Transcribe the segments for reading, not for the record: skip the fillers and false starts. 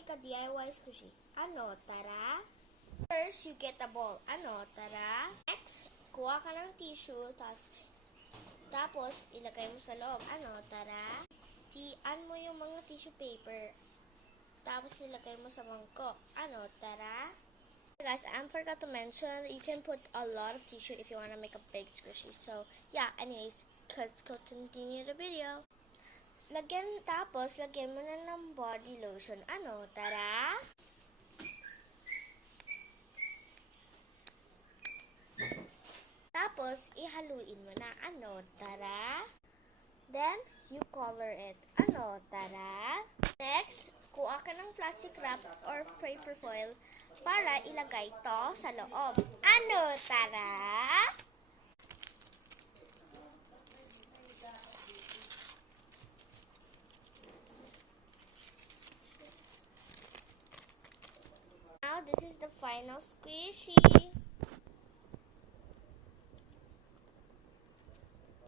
make a DIY squishy? Ano, tara? First, you get a ball. Ano, tara? Next, kuha ka ng tissue, tapos ilagay mo sa loob. Ano, tara? Tian mo yung mga tissue paper, tapos ilagay mo sa mangkok. Ano, tara? Guys, I forgot to mention, you can put a lot of tissue if you want to make a big squishy. So, yeah, anyways, let's continue the video. Lagyan mo na ng body lotion. Ano, tara? Tapos, ihaluin mo na. Ano, tara? Then, you color it. Ano, tara? Next, kuha ka ng plastic wrap or paper foil para ilagay to sa loob. Ano, tara? Now, this is the final squishy.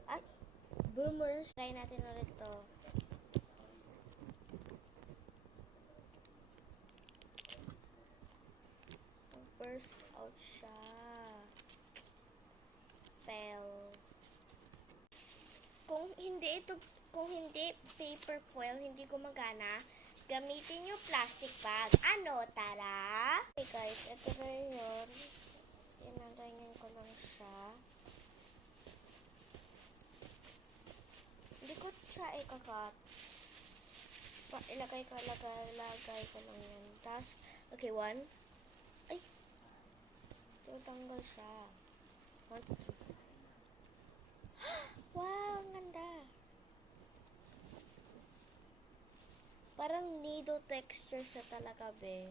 At, boomers, try natin ulit to. Burst out siya. Fail. Kung hindi paper foil, hindi gumagana, gamitin yung plastic bag. Ano, tara? Okay guys, ito na yun. Tinantayin ko lang siya. Hindi ko siya ikakat. Ilagay ko lang yan. Tapos, okay, one. Ay! Tutanggal siya. 1, 2, 3. Wow, ang ganda. Parang needle texture siya talaga, be.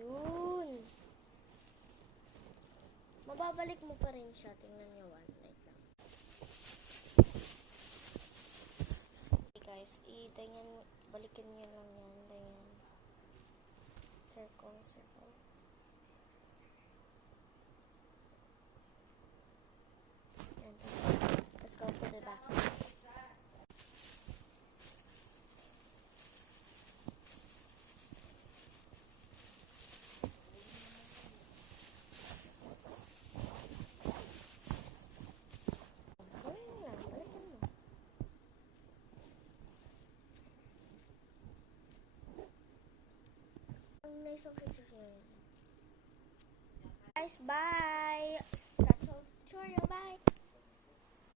Yun. Mababalik mo pa rin siya. Tingnan nyo, one. Wait lang. Okay, guys. Balikin nyo lang yan. Ganyan. Circle. And let's go put it back. Balikin mo. Ang nice ang picture niya. Guys, bye! That's all the tutorial. Bye!